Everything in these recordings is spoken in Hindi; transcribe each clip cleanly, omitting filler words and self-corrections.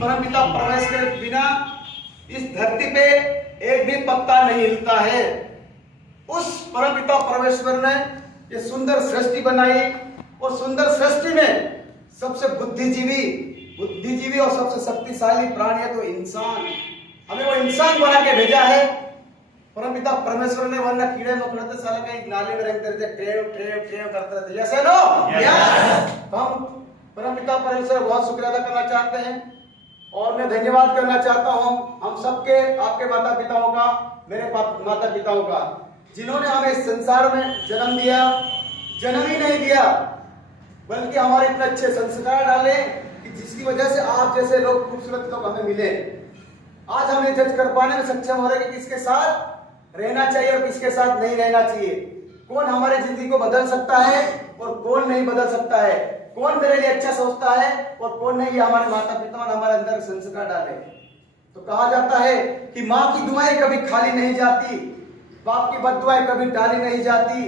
परमपिता परमेश्वर के बिना इस धरती पे एक भी पत्ता नहीं हिलता है। उस परमपिता परमेश्वर ने ये सुंदर सृष्टि बनाई और सुंदर सृष्टि में सबसे बुद्धिजीवी और सबसे शक्तिशाली प्राणी है तो इंसान। हमें वो इंसान बना के भेजा है परमपिता परमेश्वर ने, वरना कीड़े मकोड़े साला कहीं नाले में रहते रहते टेव करते रहते। यस है नो? यस। हम परमपिता परमेश्वर बहुत शुक्रिया अदा करना चाहते हैं और मैं धन्यवाद करना चाहता हूं हम सबके, आपके माता पिताओं का, मेरे माता पिताओं का, जिन्होंने हमें इस संसार में जन्म दिया। जन्म ही नहीं दिया बल्कि हमारे इतने अच्छे संस्कार डाले कि जिसकी वजह से आप जैसे लोग, खूबसूरत लोग हमें मिले। आज हमें जज कर पाने में सक्षम हो रहे कि किसके साथ रहना चाहिए और किसके साथ नहीं रहना चाहिए, कौन हमारी जिंदगी को बदल सकता है और कौन नहीं बदल सकता है, कौन मेरे लिए अच्छा सोचता है और कौन नहीं। ये हमारे माता पिता ने हमारे अंदर संस्कार डाले। तो कहा जाता है कि माँ की दुआएं कभी खाली नहीं जाती, बाप की बददुआएं कभी टाली नहीं जाती।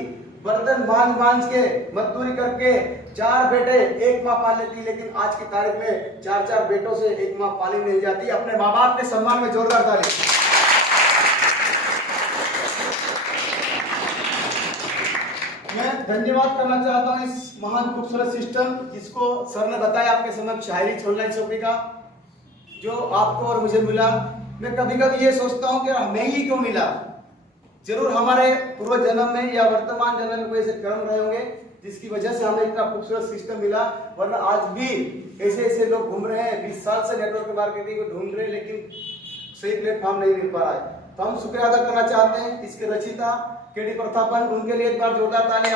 बर्तन मांझ के मजदूरी करके 4 बेटे एक माँ पाल लेती, लेकिन आज की तारीख में 4 बेटों से एक माँ पाली नहीं जाती। अपने माँ बाप के सम्मान में जोरदार ताली। मैं धन्यवाद करना चाहता हूँ इस महान खूबसूरत सिस्टम जिसको सर ने बताया आपके समक्ष, हाईरिच ऑनलाइन शॉपिंग का, जो आपको और मुझे मिला। मैं कभी कभी ये सोचता हूँ कि हमें ही क्यों मिला। जरूर हमारे पूर्व जन्म में या वर्तमान जन्म में कोई ऐसे कर्म रहे होंगे जिसकी वजह से हमें इतना खूबसूरत सिस्टम मिला, वरना आज भी ऐसे लोग घूम रहे हैं 20 साल से नेटवर्क मार्केटिंग को ढूंढ रहे हैं, लेकिन सही प्लेटफॉर्म नहीं मिल पा रहा है। तो हम शुक्रिया अदा करना चाहते हैं इसके रचिता केडी प्रतापन, उनके लिए एक बार जोरदार ताली।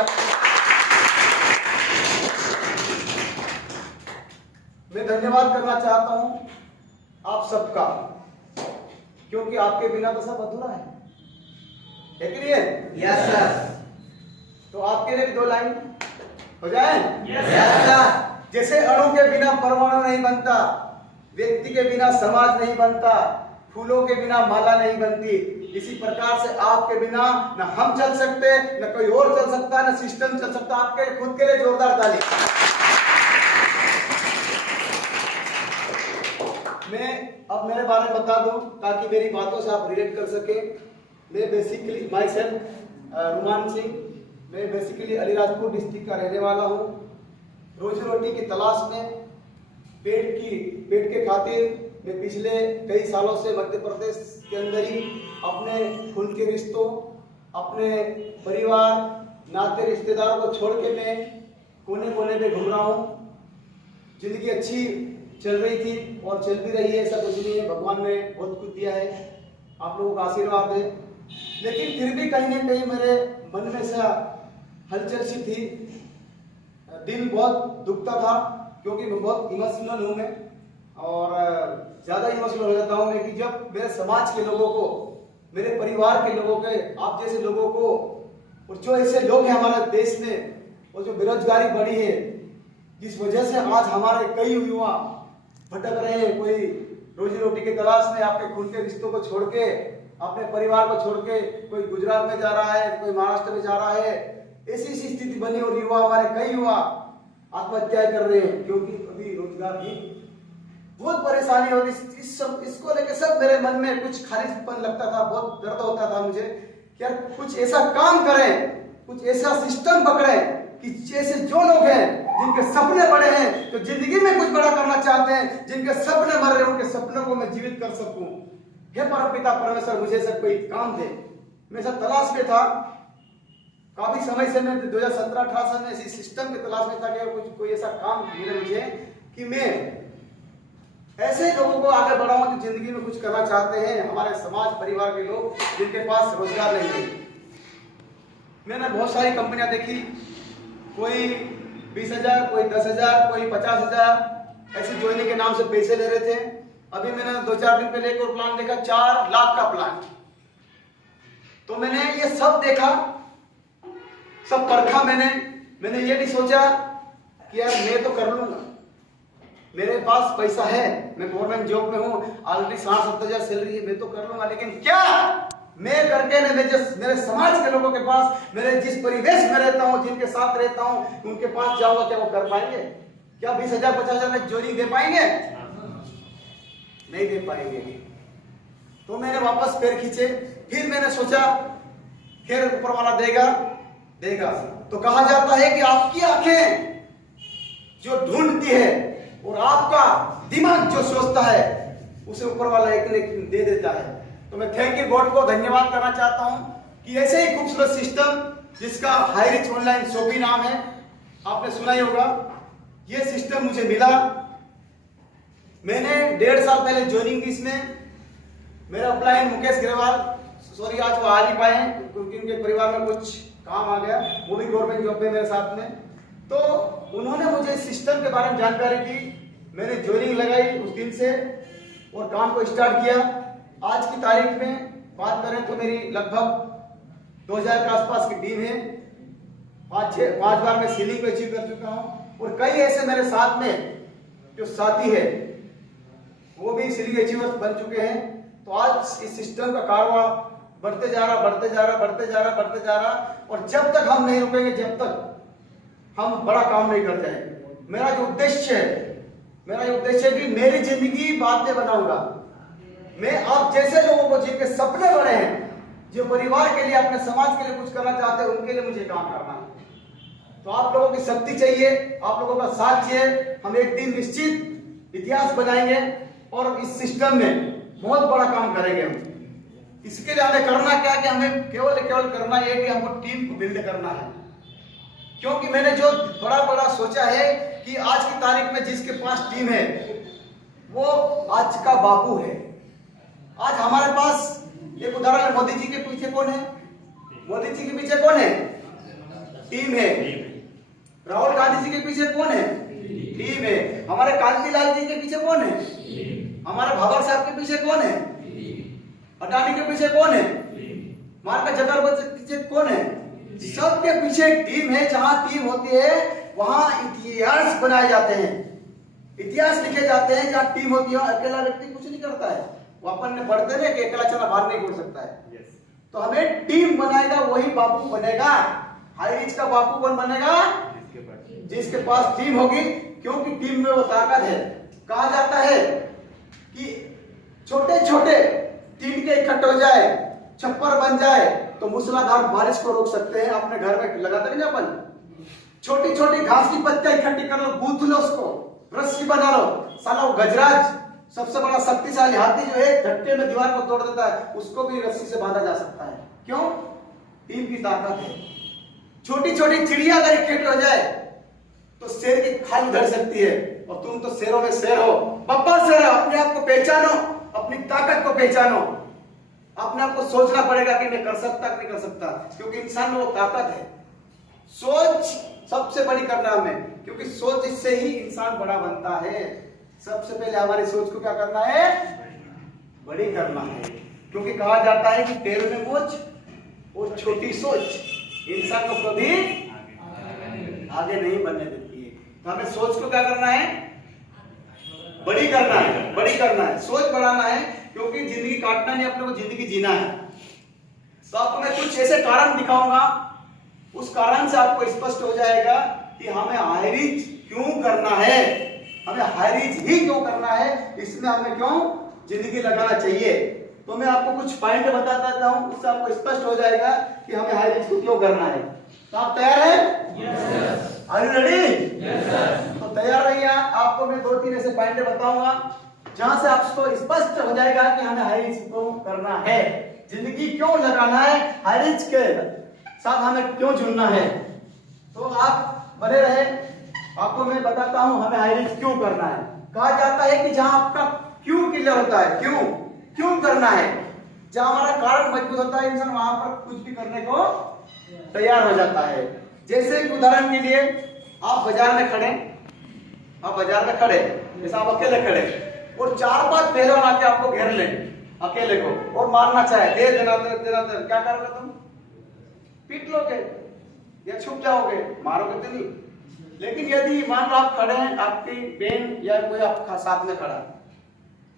मैं धन्यवाद करना चाहता हूं आप सबका, क्योंकि आपके बिना तो सब अधूरा है कि नहीं है? Yes sir. तो आपके लिए भी 2 लाइन हो जाए? Yes sir. जैसे अणु के बिना परमाणु नहीं बनता, व्यक्ति के बिना समाज नहीं बनता, फूलों के बिना माला नहीं बनती, इसी प्रकार से आपके बिना न हम चल सकते, न कोई और चल सकता, न सिस्टम चल सकता। आपके खुद के लिए जोरदार ताली। मैं अब मेरे बारे में बता दूं ताकि मेरी बातों से आप रिलेट कर सके। मैं बेसिकली माई सेल्फ रुमान सिंह, मैं बेसिकली अलीराजपुर डिस्ट्रिक्ट का रहने वाला हूँ। रोजी रोटी की तलाश में, पेट के खातिर मैं पिछले कई सालों से मध्य प्रदेश के अंदर ही अपने खून के रिश्तों, अपने परिवार, नाते रिश्तेदारों को छोड़ के मैं कोने कोने पे घूम रहा हूँ। जिंदगी अच्छी चल रही थी और चल भी रही है, ऐसा कुछ नहीं है, भगवान ने बहुत कुछ दिया है, आप लोगों का आशीर्वाद है। लेकिन फिर भी कहीं ना कहीं मेरे मन में सा हलचल सी थी, दिल बहुत दुखता था, क्योंकि मैं बहुत इमोशनल हूँ मैं, और ज़्यादा इमोशनल हो जाता हूँ मैं कि जब मेरे समाज के लोगों को, मेरे परिवार के लोगों के, आप जैसे लोगों को, और जो ऐसे लोग हैं हमारे देश में, और जो बेरोजगारी बढ़ी है, जिस वजह से आज हमारे कई युवा भटक रहे हैं, कोई रोजी रोटी की तलाश में, आपके खून के रिश्तों को छोड़ के, अपने परिवार को छोड़ के, कोई गुजरात में जा रहा है, कोई महाराष्ट्र में जा रहा है। ऐसी स्थिति बनी और युवा, हमारे कई युवा आत्महत्याएं कर रहे हैं, क्योंकि अभी रोजगार की बहुत परेशानी हो रही। इसको लेकर सब मेरे मन में कुछ खालीपन लगता था, बहुत दर्द होता था मुझे कि यार कुछ ऐसा काम करें, कुछ ऐसा सिस्टम पकड़ें कि जैसे जो लोग हैं जिनके सपने बड़े हैं, तो जिंदगी में कुछ बड़ा करना चाहते हैं, जिनके सपने मर रहे हैं, उनके सपनों को मैं जीवित कर सकूं। हे परमपिता परमेश्वर, मुझे सब कोई काम दे। मैं सब तलाश में था काफी समय से। मैं 2017-18 साल में इसी सिस्टम की तलाश में था कि कुछ कोई ऐसा काम मिले मुझे कि मैं ऐसे लोगों को आगे बढ़ाऊं जो जिंदगी में कुछ करना चाहते हैं, हमारे समाज परिवार के लोग जिनके पास रोजगार नहीं है। मैंने बहुत सारी कंपनियां देखी, कोई 20,000, कोई 10,000, कोई 50,000 ऐसे ज्वाइनिंग के नाम से पैसे ले रहे थे। अभी मैंने 2-4 दिन पहले एक और प्लान देखा, 4 लाख का प्लान। तो मैंने ये सब देखा, सब परखा। मैंने ये नहीं सोचा कि यार मैं तो कर लूंगा, मेरे पास पैसा है, मैं गवर्नमेंट जॉब में हूँ, ऑलरेडी 60-70,000 सैलरी है, मैं तो कर लूंगा। लेकिन क्या मैं करके ने मेरे समाज के लोगों के पास, मेरे जिस परिवेश में रहता हूँ, जिनके साथ रहता हूँ, उनके पास जाऊंगा, क्या वो कर पाएंगे? क्या 20,000 50,000 में ज्वाइनिंग दे पाएंगे? नहीं दे पाएंगे। तो मैंने वापस पैर खींचे, फिर मैंने सोचा फिर ऊपर वाला देगा देगा। तो कहा जाता है कि आपकी आंखें जो ढूंढती है और आपका दिमाग जो सोचता है उसे ऊपर वाला एक न एक दे देता है। तो मैं थैंक यू गॉड को धन्यवाद करना चाहता हूं कि ऐसे ही खूबसूरत सिस्टम जिसका हाईरिच ऑनलाइन शॉपिंग नाम है, आपने सुना ही होगा, ये सिस्टम मुझे मिला। मैंने 1.5 साल पहले ज्वाइनिंग की इसमें। मेरा अपलाइन मुकेश ग्रेवाल, सॉरी आज वो आ नहीं पाए क्योंकि उनके परिवार में कुछ काम आ गया, वो भी गवर्नमेंट जॉब पे मेरे साथ में। तो उन्होंने मुझे सिस्टम के बारे में जानकारी दी, मैंने ज्वाइनिंग लगाई उस दिन से और काम को स्टार्ट किया। आज की तारीख में बात करें तो मेरी लगभग 2000 के आसपास की टीम है। 5 बार मैं सीलिंग को अचीव कर चुका हूं और कई ऐसे मेरे साथ में जो साथी है वो भी सीलिंग अचीवर्स बन चुके हैं। तो आज इस सिस्टम का कारवां बढ़ते जा रहा और जब तक हम नहीं रुकेंगे, जब तक हम बड़ा काम नहीं कर जाएंगे। मेरा जो उद्देश्य है कि मेरी जिंदगी बाद में बनाऊंगा। मैं आप जैसे लोगों को जिनके सपने बड़े हैं, जो परिवार के लिए, अपने समाज के लिए कुछ करना चाहते हैं, उनके लिए मुझे काम करना है। तो आप लोगों की शक्ति चाहिए, आप लोगों का साथ चाहिए। हम एक दिन निश्चित इतिहास बनाएंगे और इस सिस्टम में बहुत बड़ा काम करेंगे हम। इसके लिए हमें करना क्या कि हमें केवल करना है कि हमको टीम को बिल्ड करना है। क्योंकि मैंने जो बड़ा सोचा है कि आज की तारीख में जिसके पास टीम है वो आज का बापू है। आज हमारे पास एक उदाहरण है, मोदी जी के पीछे कौन है? मोदी जी के पीछे कौन है? टीम है। राहुल गांधी जी के पीछे कौन है? टीम है। हमारे कांतिलाल जी के पीछे कौन है? हमारे भावर साहब के पीछे कौन है? अडानी के पीछे कौन है? मार्केट चक्रवर्ती के पीछे कौन है? सबके पीछे टीम है। जहां टीम होती है वहां इतिहास बनाए जाते हैं, इतिहास लिखे जाते हैं। जहां टीम होती है अकेला व्यक्ति कुछ नहीं करता है। वो अपन ने पढ़ते ना कि अकेला चना बाहर नहीं उड़ सकता है। तो हमें टीम बनाएगा वही बापू बनेगा। हाईरिच का बापू कौन बनेगा? जिसके पास टीम होगी, क्योंकि टीम में वो ताकत है। कहा जाता है कि छोटे छोटे टीम के इकट्ठे हो जाए, छप्पर बन जाए तो मूसलाधार बारिश को रोक सकते हैं। अपने घर में लगाते हैं ना अपन, छोटी छोटी घास की पत्तियां इकट्ठी कर लो, गूंथ लो, उसको रस्सी बना लो। साला वो गजराज सबसे बड़ा शक्तिशाली हाथी जो है झटके में दीवार को तोड़ देता है, उसको भी रस्सी से बांधा जा सकता है। क्यों? टीम की ताकत है। छोटी छोटी चिड़िया अगर इकट्ठे हो जाए तो शेर की खाल धर सकती है। और तुम तो शेरों में शेर हो, बब्बर शेर हो। अपने आप को पहचानो, अपनी ताकत को पहचानो। अपने आप को सोचना पड़ेगा कि मैं कर सकता कि नहीं कर सकता, क्योंकि इंसान में वो ताकत है। सोच सबसे बड़ी करना हमें, क्योंकि सोच से ही इंसान बड़ा बनता है। सबसे पहले हमारी सोच को क्या करना है? बड़ी करना है। क्योंकि कहा जाता है कि पैर में बोझ और छोटी सोच इंसान को कभी आगे नहीं बनने देती है। तो हमें सोच को क्या करना है? बड़ी करना है, बड़ी करना है, सोच बढ़ाना है। क्योंकि जिंदगी काटना नहीं, अपने को जिंदगी जीना है। तो आपको मैं कुछ ऐसे कारण दिखाऊंगा, उस कारण से आपको स्पष्ट हो जाएगा कि हमें हाईरिच क्यों करना है, हमें हाईरिच ही क्यों करना है, इसमें हमें क्यों जिंदगी लगाना चाहिए। तो मैं आपको कुछ पॉइंट बता देता हूं, उससे आपको स्पष्ट हो जाएगा कि हमें हाईरिच को क्यों करना है। तो आप तैयार हैं? Yes. Are you ready? Yes sir. तो तैयार रहिए। आपको मैं 2-3 ऐसे पॉइंट बताऊंगा जहां से आपको स्पष्ट हो जाएगा कि हमें हाईरिच को करना है, जिंदगी क्यों लगाना है, हाईरिच के साथ हमें क्यों जुड़ना है। तो आप बने रहे, आपको मैं बताता हूं हमें हाईरिच क्यों करना है। कहा जाता है कि जहां आपका क्यों क्लियर होता है, क्यों करना है, जहां हमारा कारण मजबूत होता है, इंसान वहां पर कुछ भी करने को तैयार हो जाता है। जैसे एक उदाहरण के लिए, आप बाजार में खड़े, जैसे आप अकेले खड़े और 4-5 पहलवान आके आपको घेर ले अकेले को और मारना चाहे, दे देना, क्या करोगे तुम? पीट लोगे या छुप जाओगे, मारोगे तो नहीं। लेकिन यदि मान लो आप खड़े हैं, आपकी बहन या कोई आपका साथ में खड़ा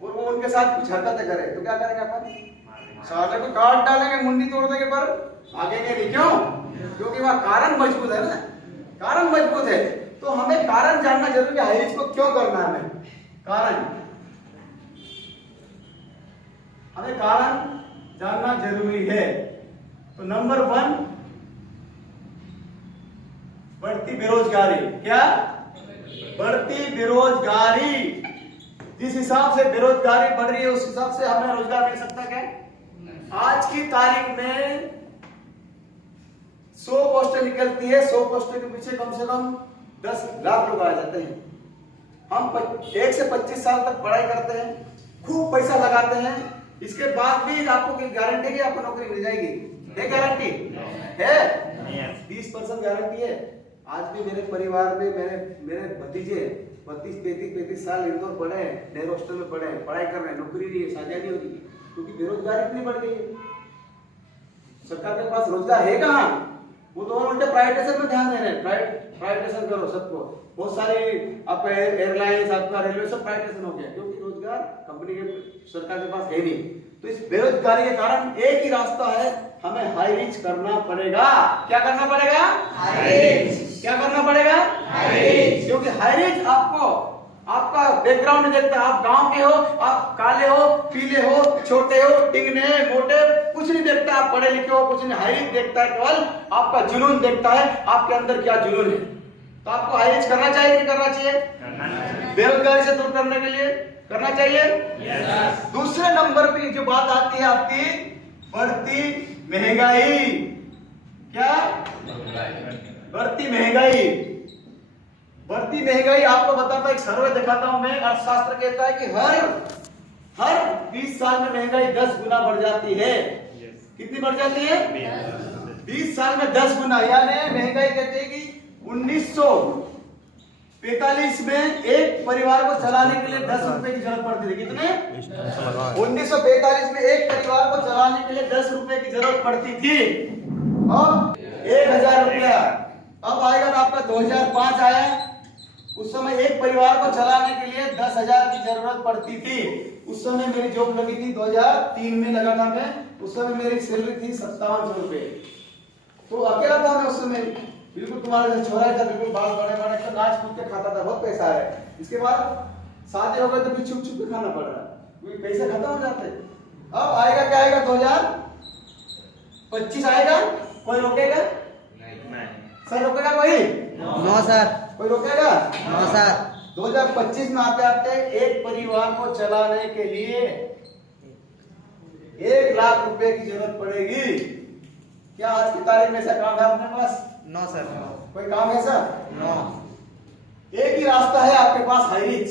और वो उनके साथ कुछ हरकतें करे, तो क्या करेंगे अपन? साले को काट डालेंगे, मुंडी तोड़ देंगे, पर आगेंगे नहीं। क्यों? क्योंकि वह कारण मजबूत है ना, कारण मजबूत है। तो हमें कारण जानना जरूरी है, हाईरिच को क्यों करना है हमें। कारण हमें कारण जानना जरूरी है। तो नंबर 1, बढ़ती बेरोजगारी। क्या? बढ़ती बेरोजगारी। जिस हिसाब से बेरोजगारी बढ़ रही है उस हिसाब से हमें रोजगार मिल सकता क्या? आज की तारीख में 100 पोस्टें निकलती है, 100 पोस्टें के पीछे कम से कम 10 लाख लोग आ जाते हैं। हम 1 से 25 साल तक पढ़ाई करते हैं, खूब पैसा लगाते हैं, इसके बाद भी आपको कोई गारंटी है आपको नौकरी मिल जाएगी? है गारंटी? है? 20% गारंटी है। आज भी मेरे परिवार में मेरे भतीजे 32-33 साल इंदौर पढ़े हैं, डेर हॉस्टल में पढ़े हैं, पढ़ाई कर रहे हैं, नौकरी नहीं है, शादी नहीं होती क्योंकि बेरोजगारी इतनी बढ़ गई है। सरकार के पास रोजगार है कहाँ? वो तो उल्टे प्राइवेटाइजेशन में ध्यान दे रहे हैं। प्राइवेटाइजेशन करो सबको, बहुत सारी आपका एयरलाइंस, आपका रेलवे सब प्राइवेटाइजेशन हो गया क्योंकि रोजगार कंपनी के सरकार के पास है नहीं। तो इस बेरोजगारी के कारण एक ही रास्ता है, हमें हाई रीच करना पड़ेगा। क्या करना पड़ेगा? High reach. क्या करना पड़ेगा? High reach. क्योंकि हाई रीच आपका बैकग्राउंड नहीं देखता, आप गांव के हो, आप काले हो, पीले हो, छोटे हो, टिंगने, मोटे, कुछ नहीं देखता। आप पढ़े लिखे हो, कुछ नहीं। हाई रीच देखता है, केवल आपका जुनून देखता है, आपके अंदर क्या जुनून है। तो आपको हाई रीच करना चाहिए कि करना चाहिए? बेरोजगारी से दूर करने के लिए करना चाहिए। दूसरे नंबर पे जो बात आती है आपकी बढ़ती महंगाई। क्या? बढ़ती महंगाई। बढ़ती महंगाई आपको बताता, एक सर्वे दिखाता हूं मैं। अर्थशास्त्र कहता है कि हर 20 साल में महंगाई 10 गुना बढ़ जाती है। कितनी बढ़ जाती है? 20 साल में 10 गुना। यानी महंगाई कहते हैं कि 1945 में एक परिवार को चलाने के लिए 10 रुपए की जरूरत पड़ती थी। कितने? 1945 में एक परिवार को चलाने के लिए 10 रुपए की जरूरत पड़ती थी। अब 1000 रुपया। अब आएगा तो आपका 2005 आया, उस समय एक परिवार को चलाने के लिए 10,000 की जरूरत पड़ती थी। उस समय मेरी जॉब लगी थी 2003 में लगा था मैं। उस समय मेरी सैलरी थी 5700 रुपए। तो अकेला था मैं उस समय, बिल्कुल तुम्हारे जैसा छोरा था, बिल्कुल बाल बड़े बड़े, तो नाच कूद के खाता था, बहुत पैसा है। इसके बाद शादी हो गई तो फिर छुप छुप के खाना पड़ रहा, क्योंकि पैसे खत्म हो जाते। अब आएगा क्या आएगा? 2025 आएगा, कोई रोकेगा? नहीं। सर रोकेगा कोई? No sir. कोई रोकेगा? No sir. 2025 में आते आते एक परिवार को चलाने के लिए 1 लाख रुपए की जरूरत पड़ेगी। क्या आज की तारीख में ऐसा काम है अपने पास? No sir. कोई काम है सर? नो। एक ही रास्ता है आपके पास, हाई रीच।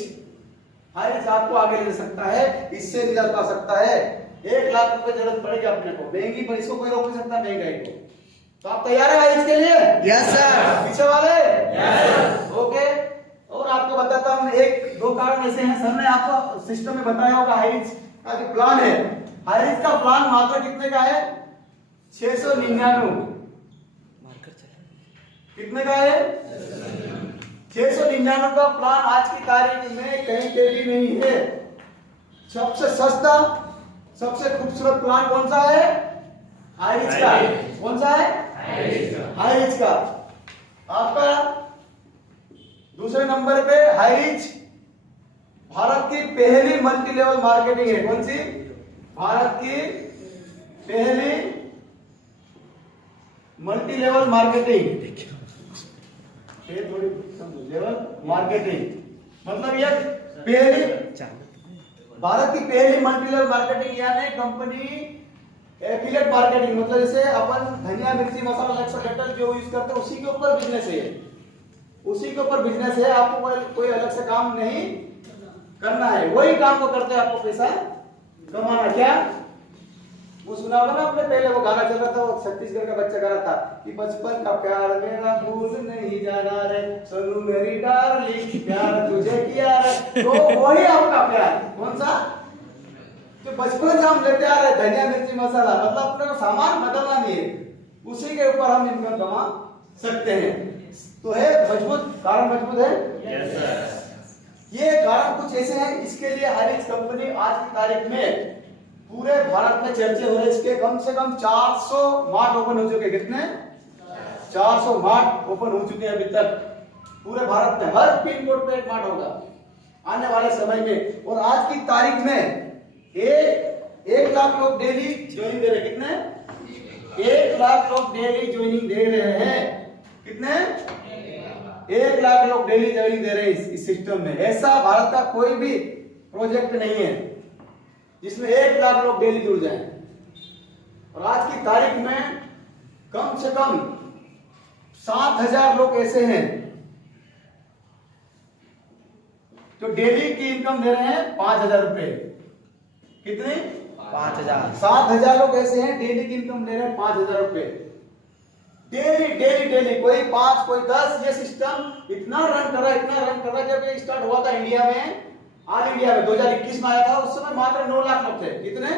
हाई रीच आपको आगे ले सकता है, इससे निकल पा सकता है। 1 लाख रुपए जरूरत पड़ेगी अपने को, महंगी, पर इसको कोई रोक नहीं सकता महंगाई को। तो आप तैयार है हाई रीच के लिए? Yes sir. पीछे वाले? यस। ओके। और आपको बताता हूँ, 1-2 कारण ऐसे हैं, सर ने आपको सिस्टम में बताया होगा हाई रीच का जो प्लान है। हाई रीच का प्लान मात्र कितने का है? 699। कितने का है? 699 का प्लान आज की तारीख में कहीं पे भी नहीं है। सबसे सस्ता, सबसे खूबसूरत प्लान कौन सा है? हाई रीच का। कौन सा है? हाई रीच का। आपका दूसरे नंबर पे हाई रीच भारत की पहली मल्टी लेवल मार्केटिंग है। कौन सी? भारत की पहली मल्टी लेवल मार्केटिंग। थोड़ी लेवल मार्केटिंग मतलब ये पहली, भारत की पहली मल्टी लेवल मार्केटिंग, यानी कंपनी एफिलिएट मार्केटिंग। मतलब जैसे अपन धनिया, मिर्ची, मसाला, एक्सेट्रा जो यूज करते हैं उसी के ऊपर बिजनेस है, उसी के ऊपर बिजनेस है। आपको कोई अलग से काम नहीं करना है, वही काम को करते हैं, आपको पैसा कमाना। क्या वो सुना होगा ना आपने, पहले वो गाना चल रहा था, वो छत्तीसगढ़ का बच्चा गा रहा था कि बचपन का प्यार मेरा भूल नहीं जाना रे, सुनो मेरी डार्लिंग प्यार तुझे किया रे। तो वही आपका प्यार। कौन सा? जो बचपन से हम लेते आ रहे, धनिया, मिर्ची, मसाला, मतलब अपने को सामान बदलना नहीं है, उसी के ऊपर हम इनकम कमा सकते हैं। तो है मजबूत, कारण मजबूत है। Yes sir. ये कारण कुछ ऐसे हैं, इसके लिए हाई रीच कंपनी आज की तारीख में पूरे भारत में चर्चे हो रहे। इसके कम से कम 400 मार्ट ओपन हो चुके। कितने? 400 मार्ट ओपन हो चुके हैं अभी तक पूरे भारत में। हर पिन कोड पे एक मार्ट होगा आने वाले समय में। और आज की तारीख में 1 लाख लोग डेली ज्वाइनिंग दे रहे हैं। कितने? 1 लाख लोग डेली ज्वाइनिंग दे रहे हैं। कितने? 1 लाख लोग डेली ज्वाइनिंग दे रहे हैं इस सिस्टम में। ऐसा भारत का कोई भी प्रोजेक्ट नहीं है जिसमें 1 लाख लोग डेली जुड़ जाएं। और आज की तारीख में कम से कम 7,000 लोग ऐसे हैं जो डेली की इनकम दे रहे हैं 5,000 रुपए। कितने? 5,000। 7,000 लोग ऐसे हैं डेली की इनकम दे रहे हैं 5,000 रुपए। डेली डेली डेली, कोई 5 कोई 10। ये सिस्टम इतना रन कर रहा है। जब ये स्टार्ट हुआ था इंडिया में, ऑल इंडिया में 2021 में आया था, उस समय मात्र 9 लाख लोग थे। कितने?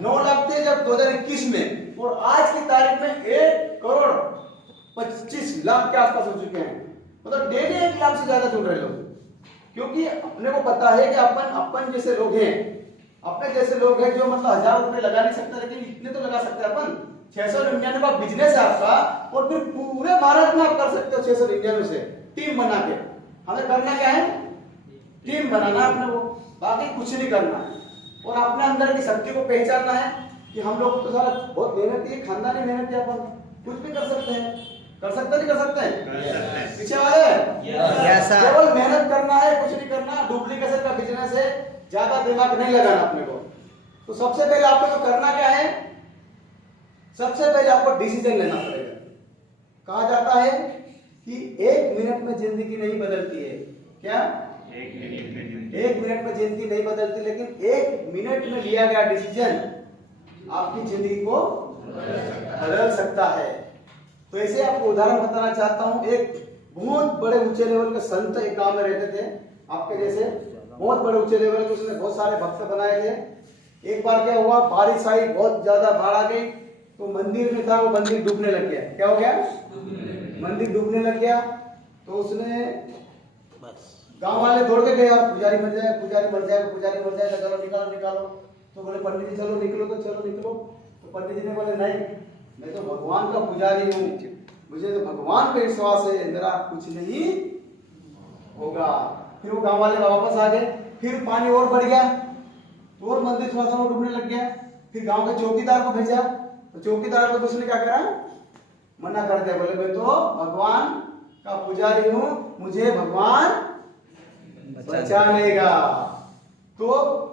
9 लाख थे जब 2021 में। और आज की तारीख में 1 करोड़ 25 लाख के आसपास हो चुके हैं। मतलब डेली 1 लाख से ज्यादा जुड़ रहे लोग। क्योंकि अपने को पता है कि अपन जैसे लोग हैं, अपने जैसे लोग हैं जो मतलब 1,000 रुपए लगा नहीं सकते, लेकिन इतने तो लगा सकते हैं अपन। 699 का बिजनेस है आपका, और फिर पूरे भारत में आप कर सकते हो 699 से टीम बना के। हमें करना क्या है? टीम बनाना है अपने को, बाकी कुछ नहीं करना है। और अपने अंदर की शक्ति को पहचानना है कि हम लोग तो सारा बहुत मेहनती है, खानदानी मेहनती है, अपन कुछ भी कर सकते हैं। कर सकते नहीं कर सकते हैं? पीछे वाले केवल मेहनत करना है, कुछ नहीं करना। डुप्लीकेशन का बिजनेस है, ज्यादा दिमाग नहीं लगाना अपने को। तो सबसे पहले आपको करना क्या है? सबसे पहले आपको डिसीजन लेना पड़ेगा। कहा जाता है कि 1 मिनट में जिंदगी नहीं बदलती है। क्या? 1 मिनट में जिंदगी नहीं बदलती, लेकिन 1 मिनट में लिया गया डिसीजन आपकी जिंदगी को बदल सकता है। तो ऐसे आपको उदाहरण बताना चाहता हूं। एक बहुत बड़े ऊंचे लेवल के संत एक गांव में रहते थे, आपके जैसे बहुत बड़े ऊंचे लेवल के। उसने बहुत सारे भक्त बनाए थे। एक बार क्या हुआ, बारिश आई, बहुत ज्यादा बाढ़ आ गई, तो मंदिर में था वो मंदिर डूबने लग गया। क्या हो गया? मंदिर डूबने लग गया। तो उसने गांव वाले दौड़ के गए, और पुजारी मर जाएगा, पुजारी मर जाएगा, पुजारी मर जाएगा, चलो निकालो निकालो। तो बोले पंडित जी चलो निकलो, तो चलो निकलो। तो पंडित जी ने बोले नहीं, मैं तो भगवान का पुजारी हूँ, मुझे तो भगवान पे विश्वास है, मेरा कुछ नहीं होगा। फिर वो गांव वाले वापस आ गए। फिर पानी और बढ़ गया, तो और मंदिर थोड़ा सा डूबने लग गया। फिर गांव के चौकीदार को भेजा, तो चौकीदार को उसने क्या करा? मना कर दिया। बोले मैं तो भगवान का पुजारी हूँ, मुझे भगवान बचा लेगा। तो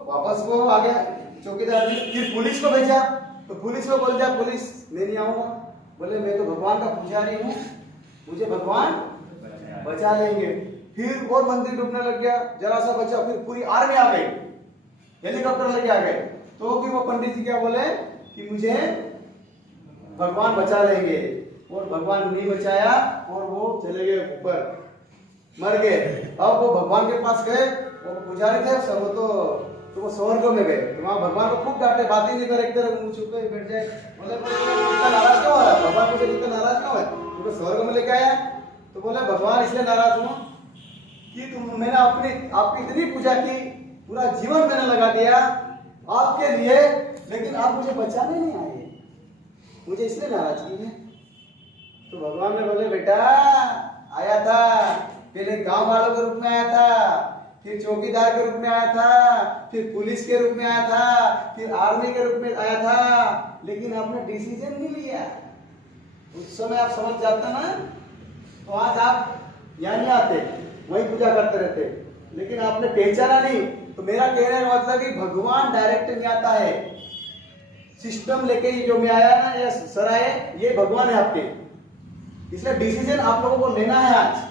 वापस वो आ गया चौकीदार ने। फिर पुलिस को भेजा, तो पुलिस को बोल दिया, पुलिस मैं नहीं आऊंगा। बोले मैं तो भगवान का पुजारी हूँ, मुझे भगवान बचा लेंगे। फिर और मंदिर डूबने लग गया, जरा सा बचा। फिर पूरी आर्मी आ गई, हेलीकॉप्टर लेके आ गए। तो भी वो पंडित जी क्या बोले कि मुझे भगवान बचा लेंगे, और भगवान नहीं बचाया, और वो चले गए ऊपर, मर गए। अब वो भगवान के पास गए, वो पुजारी थे सब, तो वो स्वर्ग में गए। तो वहां भगवान को खूब डांटे, बात ही नहीं करे, एक तरह मुंह छुप के बैठ जाए। मतलब इतना नाराज क्यों है भगवान मुझे, इतना नाराज क्यों है? तो स्वर्ग में लेके आया। तो बोले भगवान इसलिए नाराज हूं कि मैंने आपकी इतनी पूजा की, पूरा जीवन मैंने लगा दिया आपके लिए, लेकिन आप मुझे बचाने नहीं आए, मुझे इसलिए नाराजगी है। तो भगवान ने बोले बेटा आया था, पहले गांव वालों के रूप में आया था, फिर चौकीदार के रूप में आया था, फिर पुलिस के रूप में आया था, फिर आर्मी के रूप में आया था, लेकिन आपने डिसीजन नहीं लिया। उस समय आप समझ जाते ना, तो आज आप यहाँ नहीं आते, वही पूजा करते रहते। लेकिन आपने पहचाना नहीं। तो मेरा कहने का मतलब कि भगवान डायरेक्ट नहीं आता है, सिस्टम लेके जो मैं आया ना, ये सर आए, ये भगवान है आपके। इसलिए डिसीजन आप लोगों को लेना है। आज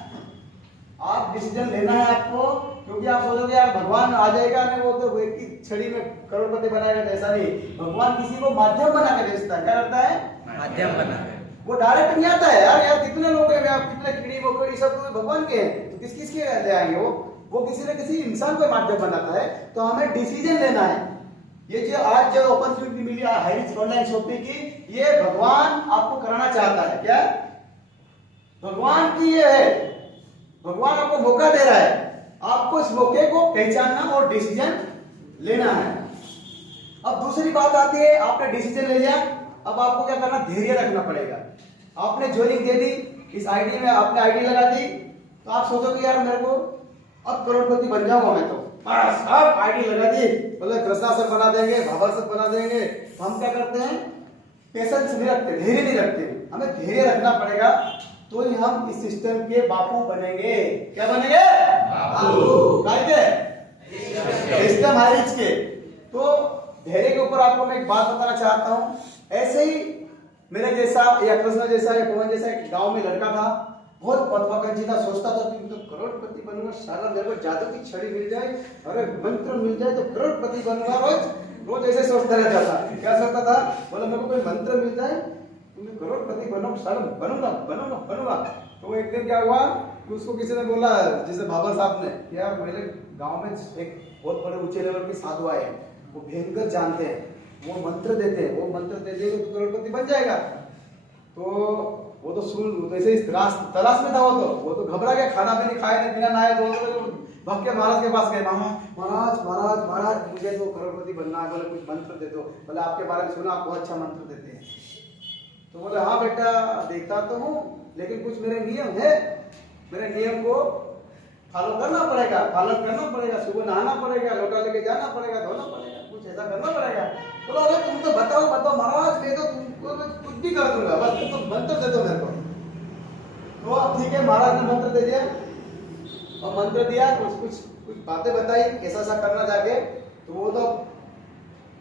आप डिसीजन लेना है आपको, क्योंकि आप सोचोगे यार भगवान आ जाएगा नहीं, वो तो एक ही छड़ी में करोड़पति बनाएगा, ऐसा नहीं। भगवान किसी को माध्यम बना के भेजता है। क्या करता है? माध्यम बना के। वो डायरेक्ट नहीं आता है। यार कितने लोग हैं, कितने कीड़ी मकोड़ी सब तो भगवान के हैं, तो किस किस के ले आएंगे? वो किसी न किसी इंसान को माध्यम बनाता है। तो हमें डिसीजन लेना है। ये जो आज जो अपॉर्चुनिटी मिली हैरिस ऑनलाइन शॉपिंग की, ये भगवान आपको कराना चाहता है। क्या भगवान की ये है, भगवान आपको मौका दे रहा है, आपको इस मौके को पहचानना और डिसीजन लेना है। अब दूसरी बात आती है, आपने डिसीजन ले लिया, अब आपको क्या करना? धैर्य रखना पड़ेगा। आपने ज्वाइनिंग दे दी, इस आईडी में आपने आईडी लगा दी, तो आप सोचोगे यार मेरे को अब करोड़पति बन जाऊंगा मैं, तो बस अब आईडी लगा दी, बोले कृष्णासन बना देंगे, भावासन बना देंगे। हम क्या करते हैं, पेशेंस नहीं रखते, धैर्य नहीं रखते। हमें धैर्य रखना पड़ेगा, तो ही हम इस सिस्टम के बापू बनेंगे। क्या बनेंगे? बापू। सिस्टम हाई रिच के। तो धैर्य के ऊपर आपको मैं एक बात बताना चाहता हूँ। ऐसे ही मेरे जैसा या कृष्ण जैसा या पवन जैसा एक गांव में लड़का था, बहुत महत्वाकांक्षी था, सोचता था कि तो करोड़पति बनूंगा, साला मेरे को जादू की छड़ी मिल जाए, अरे मंत्र मिल जाए तो करोड़पति बनूंगा। रोज ऐसे सोचता रहता था। क्या सोचता था? बोला मेरे को कोई मंत्र मिल जाए तो मैं करोड़पति बनूंगा। तो एक दिन क्या हुआ कि उसको किसी ने बोला, जैसे बाबा साहब ने, यार मेरे गांव में एक बहुत बड़े ऊंचे लेवल के साधु आए हैं, वो भयंकर जानते हैं, वो मंत्र देते हैं, वो मंत्र दे देगा तो करोड़पति बन जाएगा। तो वो तो सुन ऐसे ही तलाश में था, वो तो घबरा गया, खाना भी नहीं खाया, नहीं पीना नहाया, तो भक्त के महाराज के पास गए, महाराज मुझे तो करोड़पति बनना है, बोले कुछ मंत्र दे दो। बोले आपके बारे में सुना, आप बहुत अच्छा मंत्र देते हैं। तो बोले हाँ बेटा देखता तो हूँ, लेकिन कुछ मेरे नियम है, मेरे नियम को फॉलो करना पड़ेगा, पालन करना पड़ेगा, सुबह नहाना पड़ेगा, लोटा लेके जाना पड़ेगा, धोना पड़ेगा, कुछ ऐसा करना पड़ेगा। बोला अरे तुम तो बताओ महाराज, मैं तो तुमको कुछ भी कर दूंगा, बस तुम तो मंत्र दे दो मेरे को। तो ठीक है, महाराज ने मंत्र दे दिया, और मंत्र दिया, कुछ बातें बताई कैसा सा करना जाके। तो वो तो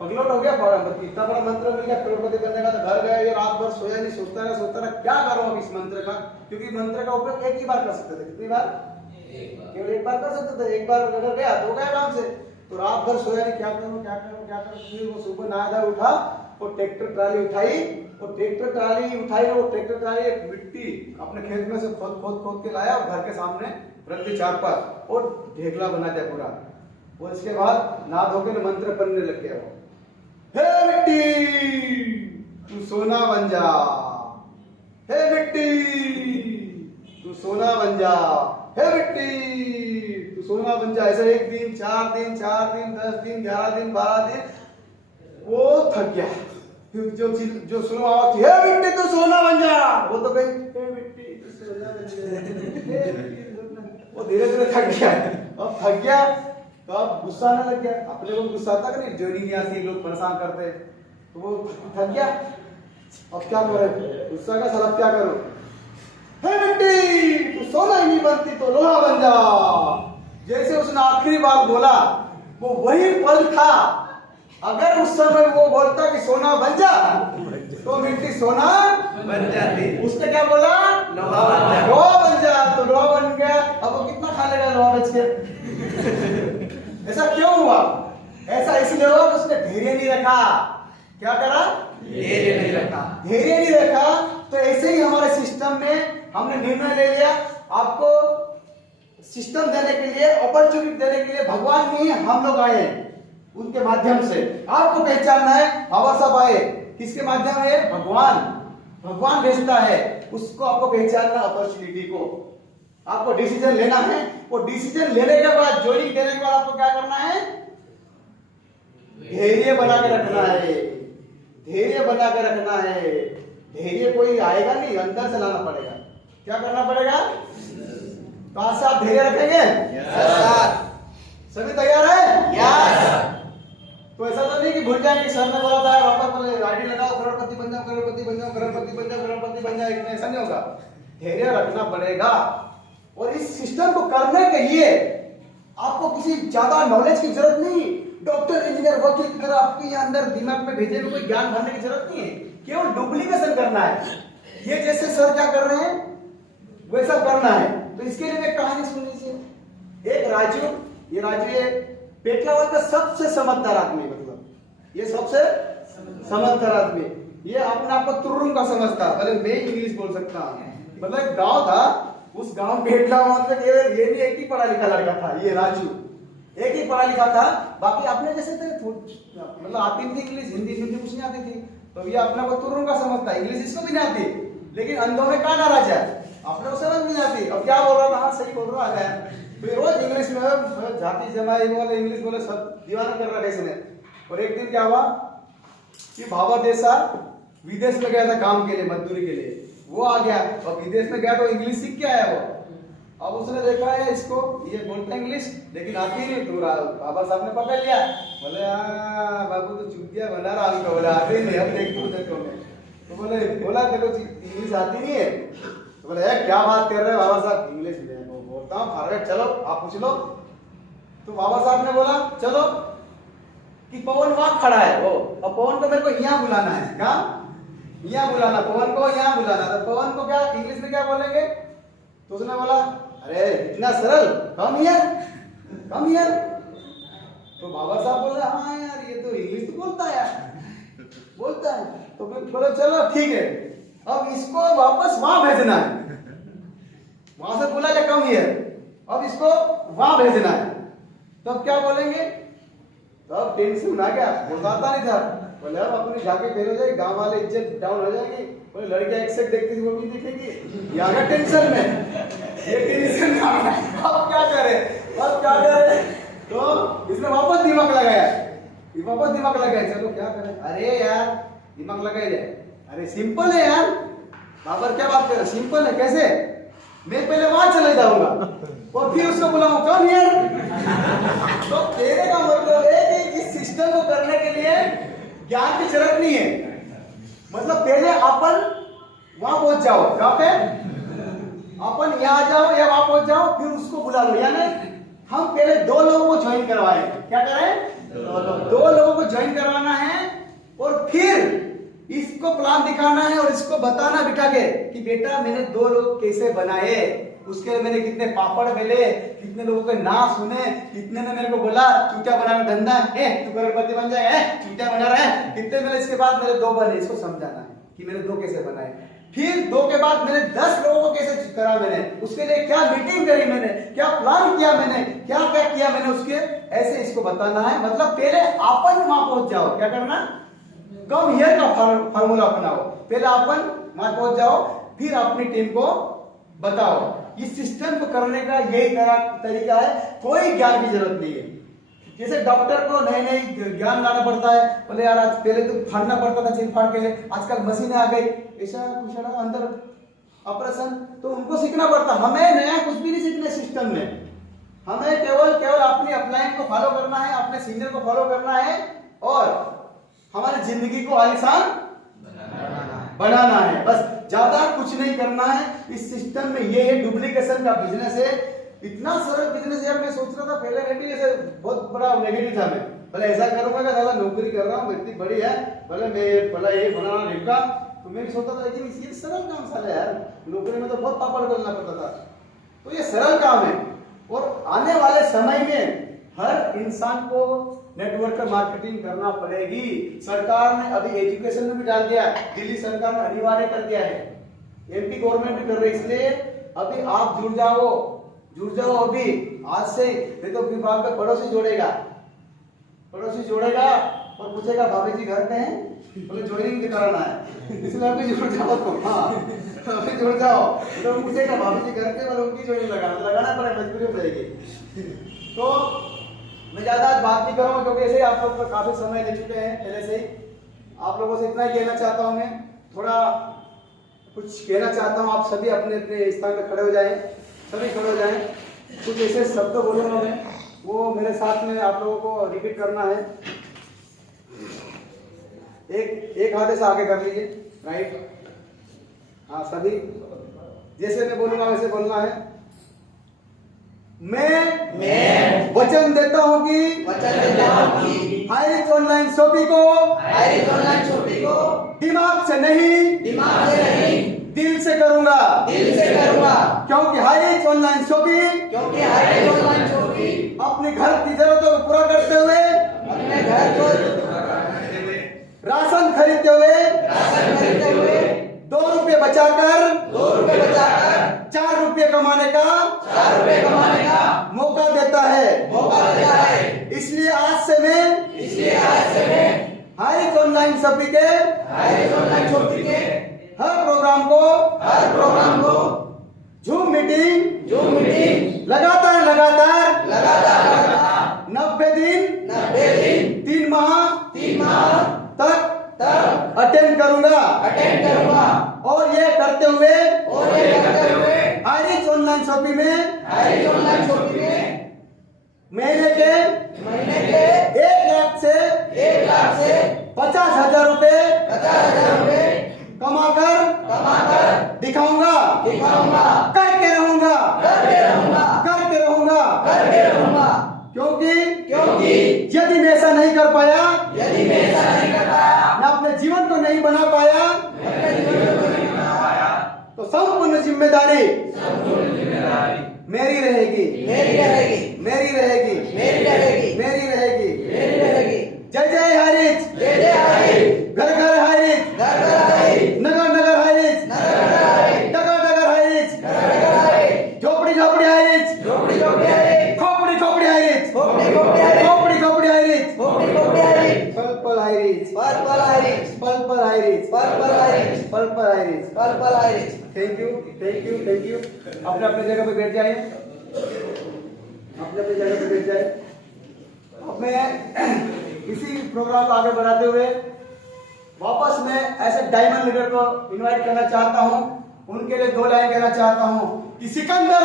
पगलोट हो गया, इतना बड़ा मंत्र मिल गया करोड़पति बनने का। तो घर गए, ये रात भर सोया नहीं, सोचता रहा क्या करूं अब इस मंत्र का, क्योंकि मंत्र का उपयोग एक ही बार कर सकते थे। कितनी बार? केवल एक बार कर सकते थे। एक बार अगर गया तो गया आराम से। तो रात भर सोया नहीं, क्या करूं। फिर वो सुबह नहा उठा, वो ट्रैक्टर ट्राली उठाई, वो ट्रैक्टर ट्राली एक मिट्टी अपने खेत में से खोद के लाया और घर के सामने रख दी, 4-5, और ढेकला बना दिया पूरा। और इसके बाद नहा धो के मंत्र पढ़ने लग गया वो, हे मिट्टी तू सोना बन जा, हे मिट्टी तू सोना बन जा, हे मिट्टी तू सोना बन जा। ऐसे 1 दिन 4 दिन 10 दिन 11 दिन 12 दिन वो थक गया। फिर जो सुनो आवाज थी, हे मिट्टी तू सोना बन जा, वो तो गई, हे मिट्टी तू सोना बन जा। वो धीरे धीरे थक गया। अब थक गया तो अब गुस्सा आने लग गया। अपने को गुस्सा आता कि नहीं, जोड़ी नहीं आती, लोग परेशान करते, तो वो थक गया। अब क्या करे, गुस्सा का सर क्या करो, हे मिट्टी तू सोना ही नहीं बनती तो लोहा बन जा। जैसे उसने आखिरी बात बोला, वो वही पल था। अगर उस समय वो बोलता कि सोना बन जा, तो मिट्टी सोना बन जाती। उसने क्या बोला? लोहा बन जा। तो लोहा बन गया। अब वो कितना खा लेगा लोहा बेच के? ऐसा क्यों हुआ? ऐसा इसलिए हुआ कि उसने धैर्य नहीं रखा। क्या करा? धैर्य नहीं रखा। तो ऐसे ही हमारे सिस्टम में हमने निर्णय ले लिया, आपको सिस्टम देने के लिए, अपॉर्चुनिटी देने के लिए भगवान नहीं हम लोग आए, उनके माध्यम से आपको पहचानना है। बाबा साहब आए, किसके माध्यम है? भगवान भेजता है, उसको आपको पहचानना, अपॉर्चुनिटी को आपको डिसीजन लेना है। वो डिसीजन लेने के बाद, ज्वाइनिंग देने के बाद आपको क्या करना है? धैर्य बना के रखना है। धैर्य कोई आएगा नहीं, अंदर से लाना पड़ेगा। क्या करना पड़ेगा? कहां से आप धैर्य रखेंगे? सभी तैयार है? तो ऐसा तो नहीं कि भूल जाएंगे, सर ने बोला था वापस आईडी लगाओ, करोड़पति बन जाओ, ऐसा नहीं होगा। धैर्य रखना पड़ेगा। और इस सिस्टम को करने के लिए आपको किसी ज्यादा नॉलेज की जरूरत नहीं, डॉक्टर इंजीनियर वकील की तरह आपके अंदर दिमाग में भेजे में कोई ज्ञान भरने की जरूरत नहीं है। केवल डुप्लीकेशन करना है। ये जैसे सर क्या कर रहे हैं वैसा करना है। तो इसके लिए एक कहानी सुन लीजिए। एक राजू, ये पेटलावाल का सबसे समझदार आदमी, मतलब ये सबसे समझदार आदमी, ये अपने आप को तुर्रुम का समझता, भले मैं इंग्लिश बोल सकता हूँ। मतलब एक गांव था, उस गांव पेटलावाल में केवल ये भी एक ही पढ़ा लिखा लड़का था, ये राजू एक ही पढ़ा लिखा था। बाकी अपने जैसे थे, मतलब आती थी इंग्लिश, हिंदी कुछ नहीं आती थी। तो ये अपने को तुर्रुम का समझता, इंग्लिश इसको भी नहीं आती, लेकिन अंधों में कहाँ नाराज है, अपने को समझ नहीं आती। अब क्या बोल रहा था? हाँ सही बोल रहा है। तो रोज इंग्लिश में जाति जमाई बोले, इंग्लिश बोले, सब दीवाना कर रहा है इसने। और एक दिन क्या हुआ कि बाबा जैसा विदेश में गया था काम के लिए, मजदूरी के लिए, वो आ गया और विदेश में गया तो इंग्लिश सीख के आया वो। अब उसने देखा है इसको, ये बोलता है इंग्लिश लेकिन आती नहीं, तो बाबा साहब ने पकड़ लिया, बोले बाबू तो चुतिया बना रहा हमको, बोले आती नहीं, अब देखो मैं तो बोले बोला देखो इंग्लिश आती नहीं है, तो बोले क्या बात कर रहे हैं बाबा साहब, इंग्लिश में बोलता हूँ फारवर्ड, चलो आप पूछ लो। तो बाबा साहब ने बोला चलो कि पवन वहां खड़ा है वो, अब पवन को मेरे को यहाँ बुलाना है, कहाँ यहाँ बुलाना, पवन को यहाँ बुलाना, तो पवन को क्या इंग्लिश में क्या बोलेंगे, तो उसने बोला अरे इतना सरल, कम हियर। तो बाबा साहब बोले हाँ यार ये तो इंग्लिश तो बोलता है यार, बोलता है, तो फिर बोले चलो ठीक है, अब इसको वापस वहां भेजना है, वहां से बोला कम हियर, अब इसको वहां भेजना है, तो अब क्या बोलेंगे, तो अब टेंशन आ गया, बोलता नहीं था, बोले अब अपनी जाके फेल हो जाएगी, गांव वाले इज्जत डाउन हो जाएगी, बोले लड़कियां एक से देखती थी वो भी दिखेगी, यहाँ का टेंशन में, ये टेंशन अब क्या करे, तो इसने वापस दिमाग लगाया, चलो क्या करें, अरे यार दिमाग लगाइए, अरे सिंपल है यार, बाबर क्या बात कर रहे, सिंपल है, कैसे, मैं पहले वहां चले जाऊंगा और फिर उसको बुलाऊं, कम हियर। तो कहने का मतलब है कि इस सिस्टम को करने के लिए ज्ञान की जरूरत नहीं है, मतलब पहले अपन वहां पहुंच जाओ, कहां पे, अपन यहाँ जाओ या वहां पहुंच जाओ, फिर उसको बुला लो, यानी हम पहले दो लोगों को ज्वाइन करवाएं, क्या करें, दो लोगों को ज्वाइन करवाना है, और फिर इसको प्लान दिखाना है और इसको बताना बिठा के कि बेटा मैंने दो लोग कैसे बनाए, उसके लिए मैंने कितने पापड़ बेले, कितने लोगों के ना सुने, कितने ने मेरे को बोला चूतिया बनाना धंधा है, तू करोड़पति बन जाए, चूतिया बना रहा है, कितने मेरे, इसके बाद मेरे दो बने, इसको समझाना है कि मैंने दो कैसे बनाए, फिर दो के बाद मैंने 10 लोगों को कैसे करा, मैंने उसके लिए क्या मीटिंग करी, मैंने क्या प्लान किया, मैंने क्या क्या किया मैंने, उसके ऐसे इसको बताना है, मतलब पहले अपन वहां पहुंच जाओ, क्या करना, कम हियर का फार्मूला अपनाओ, पहले अपन वहां पहुंच जाओ, फिर अपनी टीम को बताओ। इस सिस्टम को करने का यही तरीका है, कोई ज्ञान की जरूरत नहीं है। जैसे डॉक्टर को नए नए ज्ञान लाना पड़ता है, बोले यार आज पहले तो फाड़ना पड़ता था, चिन फाड़ के, आजकल मशीनें आ गई, ऐसा कुछ अंदर ऑपरेशन, तो उनको सीखना पड़ता, हमें नया कुछ भी नहीं सीखना सिस्टम में, हमें केवल अपनी अपलाइन को फॉलो करना है, अपने सीनियर को फॉलो करना है, और हमारी जिंदगी को आलिशान बनाना है, बस ज्यादा कुछ नहीं करना है। इस सिस्टम में ये है, डुप्लीकेशन का बिजनेस है, इतना सरल बिजनेस यार, मैं सोच रहा था पहले नहीं, ऐसे बहुत बड़ा नेगेटिव था, मैं बोले ऐसा करूंगा कि दादा नौकरी कर रहा हूँ इतनी बड़ी है, बोले मैं बोला ये बना निपटा, तो मैं भी सोचता था लेकिन ये सरल काम साला यार, नौकरी में तो बहुत पापड़ बेलना पड़ता था, तो ये सरल काम है, और आने वाले समय में हर इंसान को नेटवर्क मार्केटिंग करना पड़ेगी। सरकार ने अभी एजुकेशन में भी डाल दिया, दिल्ली सरकार ने अनिवार्य कर दिया है, एमपी गवर्नमेंट भी कर रही है, इसलिए अभी आप जुड़ जाओ अभी आज से, नहीं तो विभाग का पड़ोसी जोड़ेगा और पूछेगा भाभी जी घर पे हैं, बोले ज्वाइनिंग कराना है, इसलिए अभी जुड़ जाओ तुम, हाँ अभी जुड़ जाओ, तो पूछेगा भाभी जी घर पे, बोले उनकी ज्वाइनिंग लगाना पड़ेगा, मजबूरी हो जाएगी। तो मैं ज्यादा आज बात नहीं करूंगा क्योंकि ऐसे ही आप लोग काफी समय ले चुके हैं पहले से ही, आप लोगों से इतना ही कहना चाहता हूं, मैं थोड़ा कुछ कहना चाहता हूं, आप सभी अपने अपने स्थान पे खड़े हो जाएं, सभी खड़े हो जाएं, कुछ ऐसे शब्द बोलूंगा मैं, वो मेरे साथ में आप लोगों को रिपीट करना है। एक हाथ से आगे कर लीजिए, राइट, हाँ सभी, जैसे मैं बोलूंगा वैसे बोलना है। मैं वचन देता हूं कि हाईरिच ऑनलाइन शॉपिंग को दिमाग से नहीं दिल से करूंगा, क्योंकि हाईरिच ऑनलाइन शॉपिंग अपने घर की जरूरतों को पूरा करते हुए, राशन खरीदते हुए 2 रुपये बचाकर 4 रुपये कमाने का मौका देता है। इसलिए आज से मैं हाईरिच ऑनलाइन शॉपिंग के हर प्रोग्राम को जूम मीटिंग लगातार 90 दिन 3 माह तक अटेंड करूंगा और ये करते हुए आईरिच ऑनलाइन शॉपिंग में महीने के 1 लाख से 50,000 रुपए कमाकर दिखाऊंगा, करके रहूंगा। क्योंकि यदि मैं ऐसा नहीं कर पाया, मैं अपने जीवन को नहीं बना पाया, तो संपूर्ण जिम्मेदारी मेरी रहेगी। जय जय हाइरिच, घर घर हाइरिच, नगर नगर हाइरिच, डगर हाइरिच, झोपड़ी हाइरिच, खोपड़ी हाइरिच, पल हाइरिच, थैंक यू। अपने अपने जगह पे बैठ जाइए। अब मैं इसी प्रोग्राम को आगे बढ़ाते हुए वापस मैं ऐसे डायमंड लीडर को इनवाइट करना चाहता हूं। उनके लिए 2 लाइन कहना चाहता हूं कि सिकंदर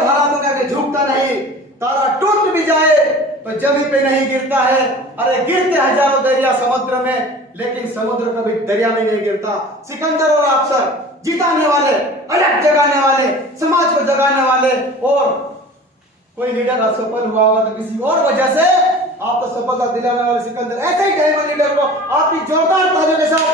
हरा दूंगा कि झुकता नहीं। तारा टूट भी जाए तो जमीन पे नहीं गिरता है। अरे गिरते हजारों दरिया समुद्र में, लेकिन समुद्र कभी दरिया में नहीं गिरता। सिकंदर और अफसर जिताने वाले, अलग जगाने वाले, समाज को जगाने वाले। और कोई लीडर असफल हुआ होगा तो किसी और वजह से, आप तो सफलता दिलाने वाले सिकंदर। ऐसे ही डायमंड लीडर को आपकी जोरदार तालियों के साथ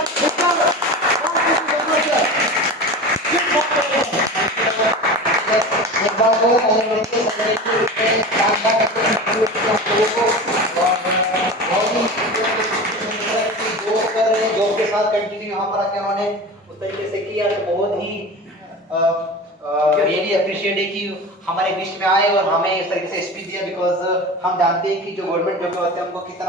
जोर के साथ कंटिन्यू यहाँ पर आके उन्होंने उस तरीके से किया तो बहुत ही रियली अप्रिशिएट है कि हमारे बीच में आए और हमें इस तरीके से स्पीच दिया। बिकॉज हम जानते हैं कि जो गवर्नमेंट जॉब होते हैं हमको कितना